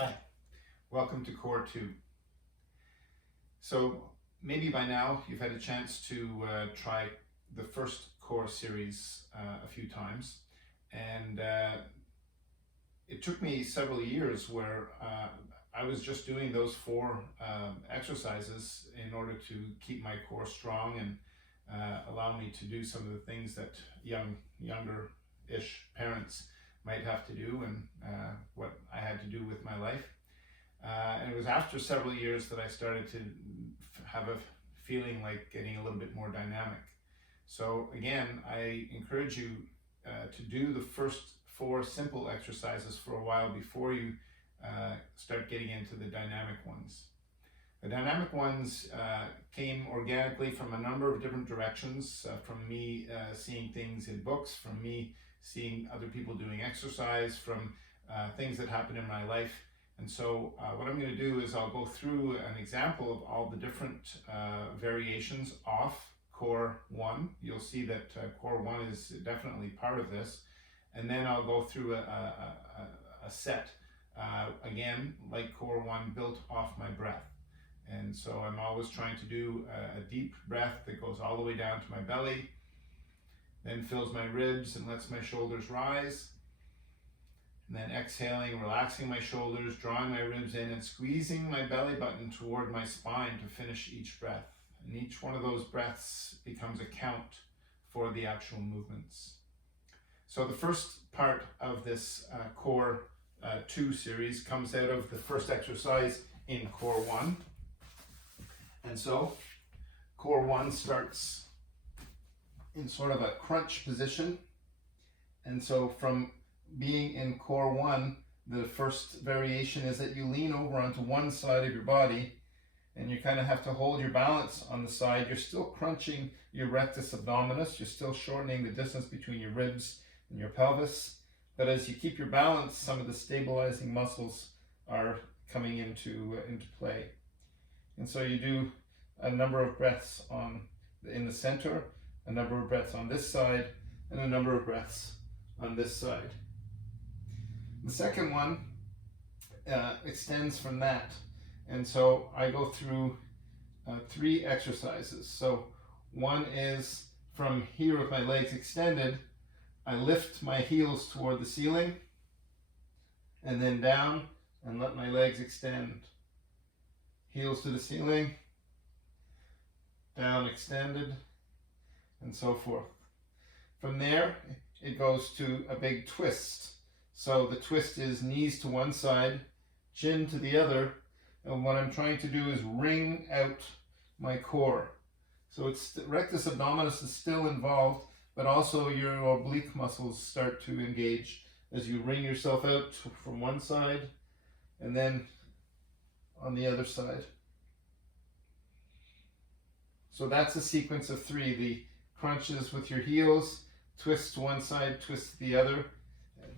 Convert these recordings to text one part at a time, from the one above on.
Hi, welcome to Core 2. So maybe by now you've had a chance to try the first Core series a few times, and it took me several years where I was just doing those four exercises in order to keep my core strong and allow me to do some of the things that younger-ish parents might have to do, and what I had to do with my life. And it was after several years that I started to have a feeling like getting a little bit more dynamic. So again, I encourage you to do the first four simple exercises for a while before you start getting into the dynamic ones. The dynamic ones came organically from a number of different directions, from me seeing things in books, from me seeing other people doing exercise, from things that happened in my life. And so what I'm going to do is I'll go through an example of all the different variations off Core 1. You'll see that Core 1 is definitely part of this. And then I'll go through a set, again, like Core 1, built off my breath. And so I'm always trying to do a deep breath that goes all the way down to my belly, then fills my ribs and lets my shoulders rise. And then exhaling, relaxing my shoulders, drawing my ribs in and squeezing my belly button toward my spine to finish each breath. And each one of those breaths becomes a count for the actual movements. So the first part of this Core 2 series comes out of the first exercise in Core 1. And so Core 1 starts in sort of a crunch position. And so from being in Core 1, the first variation is that you lean over onto one side of your body and you kind of have to hold your balance on the side. You're still crunching your rectus abdominis, you're still shortening the distance between your ribs and your pelvis, but as you keep your balance, some of the stabilizing muscles are coming into play. And so you do a number of breaths in the center, a number of breaths on this side, and a number of breaths on this side. The second one extends from that, and so I go through three exercises. So one is from here with my legs extended, I lift my heels toward the ceiling, and then down and let my legs extend. Heels to the ceiling, down extended, and so forth. From there, it goes to a big twist. So the twist is knees to one side, chin to the other, and what I'm trying to do is wring out my core. So it's rectus abdominis is still involved, but also your oblique muscles start to engage as you wring yourself out from one side and then on the other side. So that's a sequence of three: the crunches with your heels, twist to one side, twist to the other.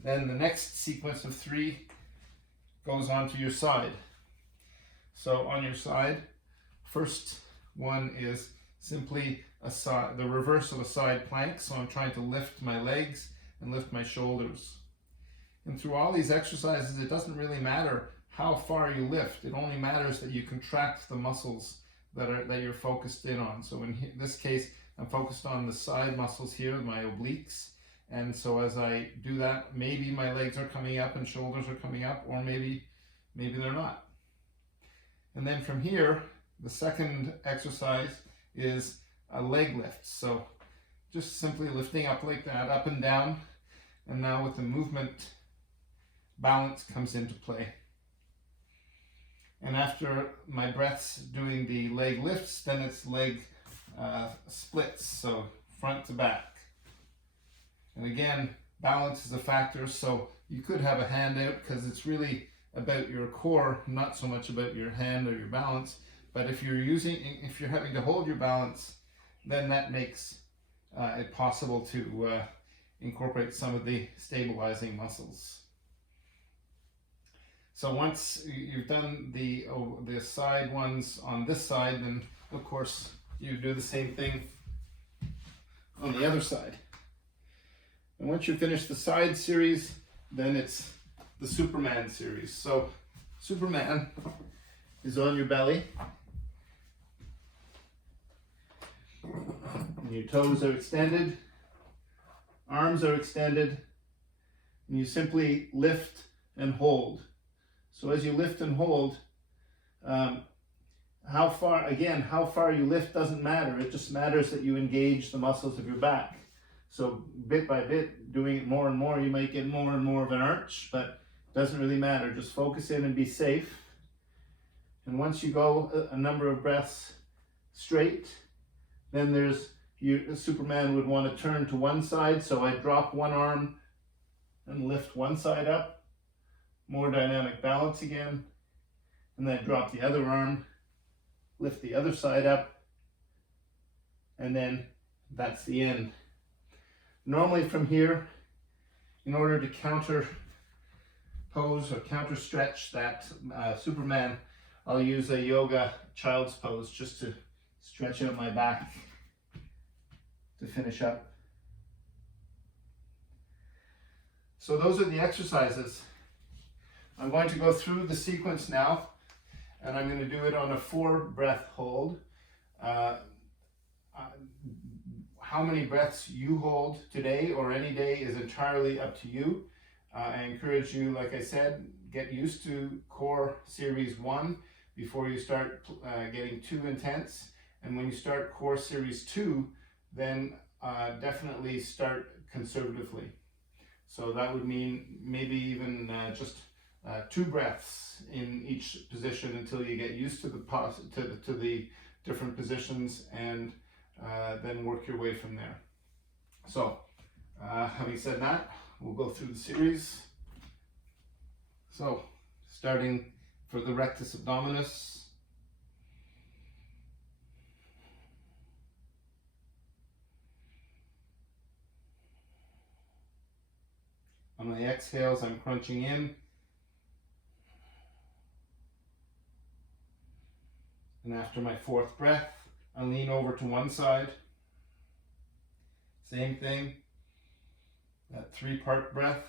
Then the next sequence of three goes onto your side. So on your side, first one is simply the reverse of a side plank. So I'm trying to lift my legs and lift my shoulders. And through all these exercises, it doesn't really matter how far you lift. It only matters that you contract the muscles that you're focused in on. So in this case, I'm focused on the side muscles here, my obliques. And so as I do that, maybe my legs are coming up and shoulders are coming up, or maybe they're not. And then from here, the second exercise is a leg lift. So just simply lifting up like that, up and down. And now with the movement, balance comes into play. And after my breaths doing the leg lifts, then it's leg splits, so front to back. And again, balance is a factor, so you could have a hand out because it's really about your core, not so much about your hand or your balance. But if you're having to hold your balance, then that makes it possible to incorporate some of the stabilizing muscles. So once you've done the side ones on this side, then of course you do the same thing on the other side. And once you finish the side series, then it's the Superman series. So Superman is on your belly. And your toes are extended, arms are extended, and you simply lift and hold. So as you lift and hold, how far you lift doesn't matter. It just matters that you engage the muscles of your back. So bit by bit, doing it more and more, you might get more and more of an arch, but it doesn't really matter. Just focus in and be safe. And once you go a number of breaths straight, then Superman would want to turn to one side. So I drop one arm and lift one side up, more dynamic balance again. And then drop the other arm, lift the other side up, and then that's the end. Normally from here, in order to counter pose or counter stretch that Superman, I'll use a yoga child's pose just to stretch out my back to finish up. So those are the exercises. I'm going to go through the sequence now, and I'm going to do it on a 4-breath hold. How many breaths you hold today or any day is entirely up to you. I encourage you, like I said, get used to core series 1 before you start getting too intense. And when you start core series 2, then definitely start conservatively. So that would mean maybe even just 2 breaths in each position until you get used to the different positions, and then work your way from there. So having said that, we'll go through the series. So starting for the rectus abdominis. On my exhales, I'm crunching in. And after my 4th breath, I lean over to one side. Same thing, that 3-part breath.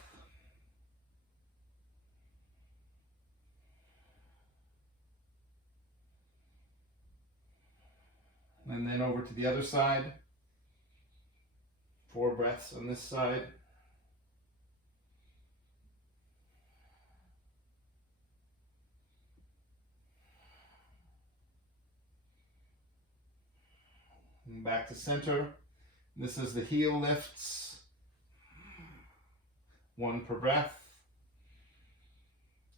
And then over to the other side. 4 breaths on this side. And back to center. This is the heel lifts. 1 per breath.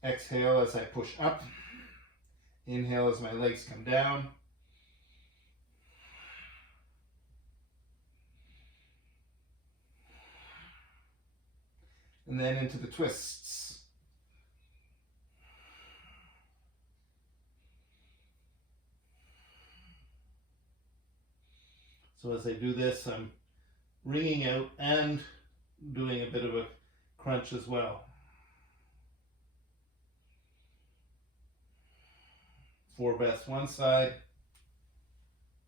Exhale as I push up. Inhale as my legs come down. And then into the twists. So as I do this, I'm wringing out and doing a bit of a crunch as well. 4 breaths one side,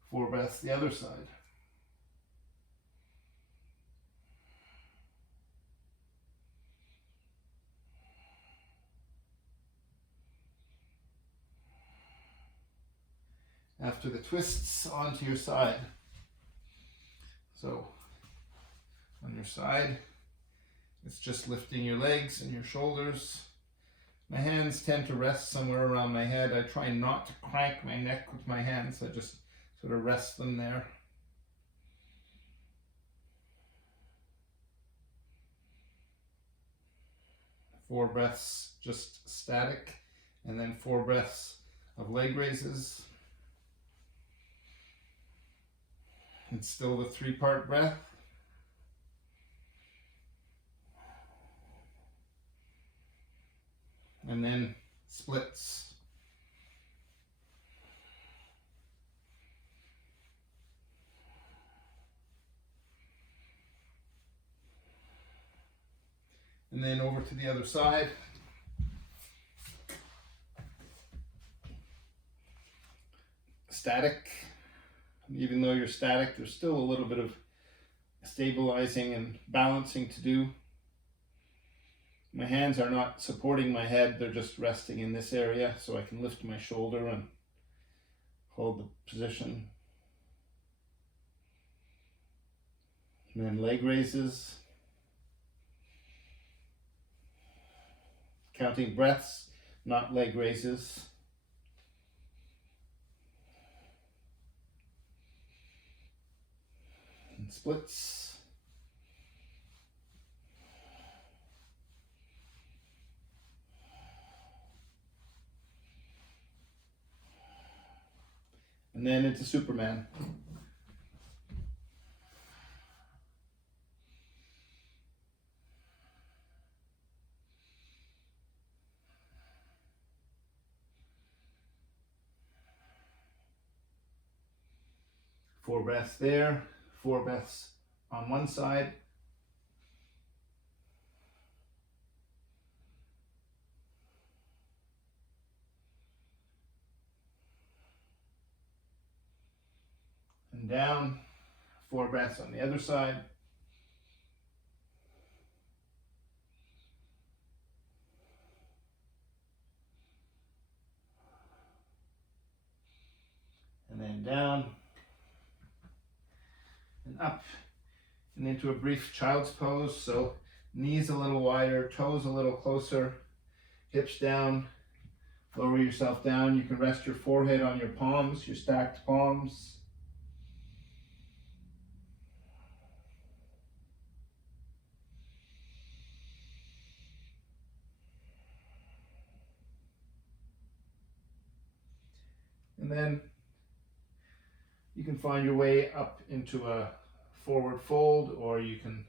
4 breaths the other side. After the twists, onto your side. So on your side, it's just lifting your legs and your shoulders. My hands tend to rest somewhere around my head. I try not to crank my neck with my hands. I just sort of rest them there. Four breaths just static, and then 4 breaths of leg raises. And still the 3-part breath. And then splits. And then over to the other side. Static. Even though you're static, there's still a little bit of stabilizing and balancing to do. My hands are not supporting my head, they're just resting in this area, so I can lift my shoulder and hold the position. And then leg raises. Counting breaths, not leg raises. And splits. And then into Superman. Four breaths there, 4 breaths on one side. And down, 4 breaths on the other side. And then down and up and into a brief child's pose. So knees a little wider, toes a little closer, hips down, lower yourself down. You can rest your forehead on your palms, your stacked palms. And then you can find your way up into a forward fold, or you can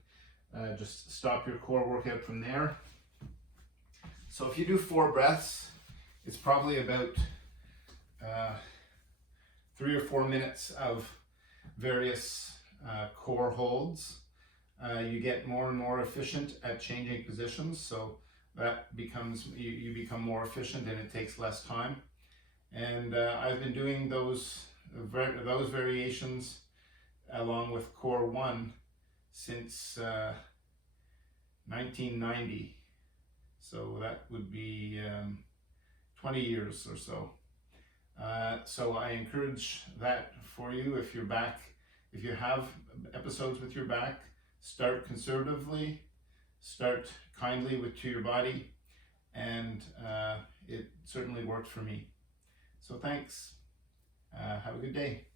just stop your core workout from there. So if you do 4 breaths, it's probably about 3 or 4 minutes of various core holds. You get more and more efficient at changing positions, so that becomes, you become more efficient and it takes less time. And I've been doing those variations along with core 1 since 1990. So that would be 20 years or so. So I encourage that for you. If you have episodes with your back, start conservatively, start kindly to your body, and it certainly worked for me. So thanks. Have a good day.